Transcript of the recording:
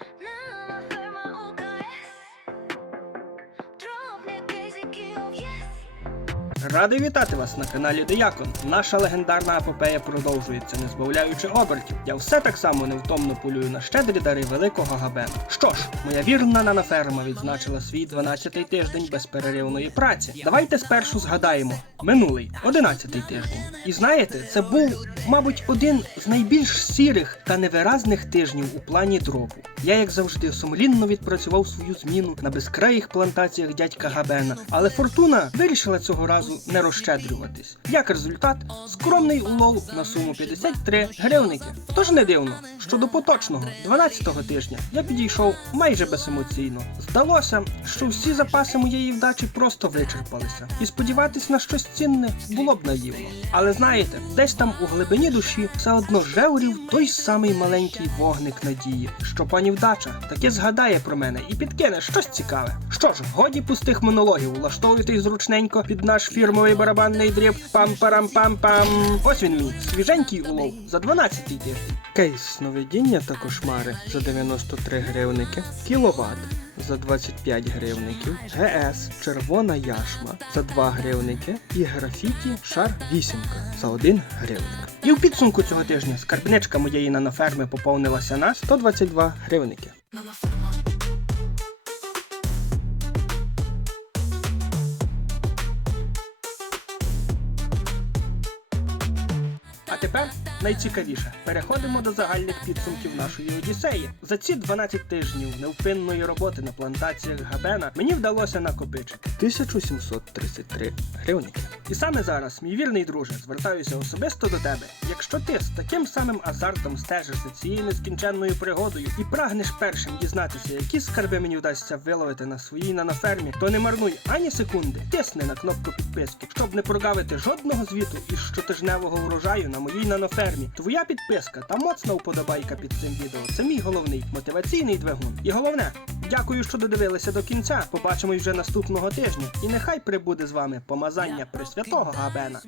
No. Радий вітати вас на каналі Деякон. Наша легендарна епопея продовжується, не збавляючи обертів. Я все так само невтомно полюю на щедрі дари великого габена. Що ж, моя вірна нанаферма відзначила свій 12-й тиждень безперервної праці. Давайте спершу згадаємо минулий 11-й тиждень. І знаєте, це був, мабуть, один з найбільш сірих та невиразних тижнів у плані дропу. Я, як завжди, сумлінно відпрацював свою зміну на безкраїх плантаціях дядька Габена, але фортуна вирішила цього разу не розщедрюватись. Як результат, скромний улов на суму 53 гривники. Тож не дивно, що до поточного 12-го тижня я підійшов майже беземоційно. Здалося, що всі запаси моєї вдачі просто вичерпалися, і сподіватись на щось цінне було б наївно. Але знаєте, десь там у глибині душі все одно жеврів той самий маленький вогник надії, що пані вдача таки згадає про мене і підкине щось цікаве. Що ж, годі пустих монологів, влаштовуйтесь зручненько під наш фірмовий барабанний дріб. Пам-парам-пам-пам. Ось він мій свіженький улов за 12-й тиждень. Кейс сновидіння та кошмари за 93 гривники, кіловат за 25 гривників, ГС червона яшма за 2 гривники і графіті шар вісімка за 1 гривник. І в підсумку цього тижня скарбничка моєї наноферми поповнилася на 122 гривники. А тепер найцікавіше. Переходимо до загальних підсумків нашої Одіссеї. За ці 12 тижнів невпинної роботи на плантаціях Габена мені вдалося накопичити 1733 гривники. І саме зараз, мій вірний друже, звертаюся особисто до тебе. Якщо ти з таким самим азартом стежиш за цією нескінченною пригодою і прагнеш першим дізнатися, які скарби мені вдасться виловити на своїй нанофермі, то не марнуй ані секунди, тисни на кнопку підписки, щоб не прогавити жодного звіту із щотижневого урожаю на моїй нанофермі фермі. Твоя підписка та моцна вподобайка під цим відео. Це мій головний мотиваційний двигун. І головне, дякую, що додивилися до кінця. Побачимось вже наступного тижня. І нехай прибуде з вами помазання Пресвятого Габена.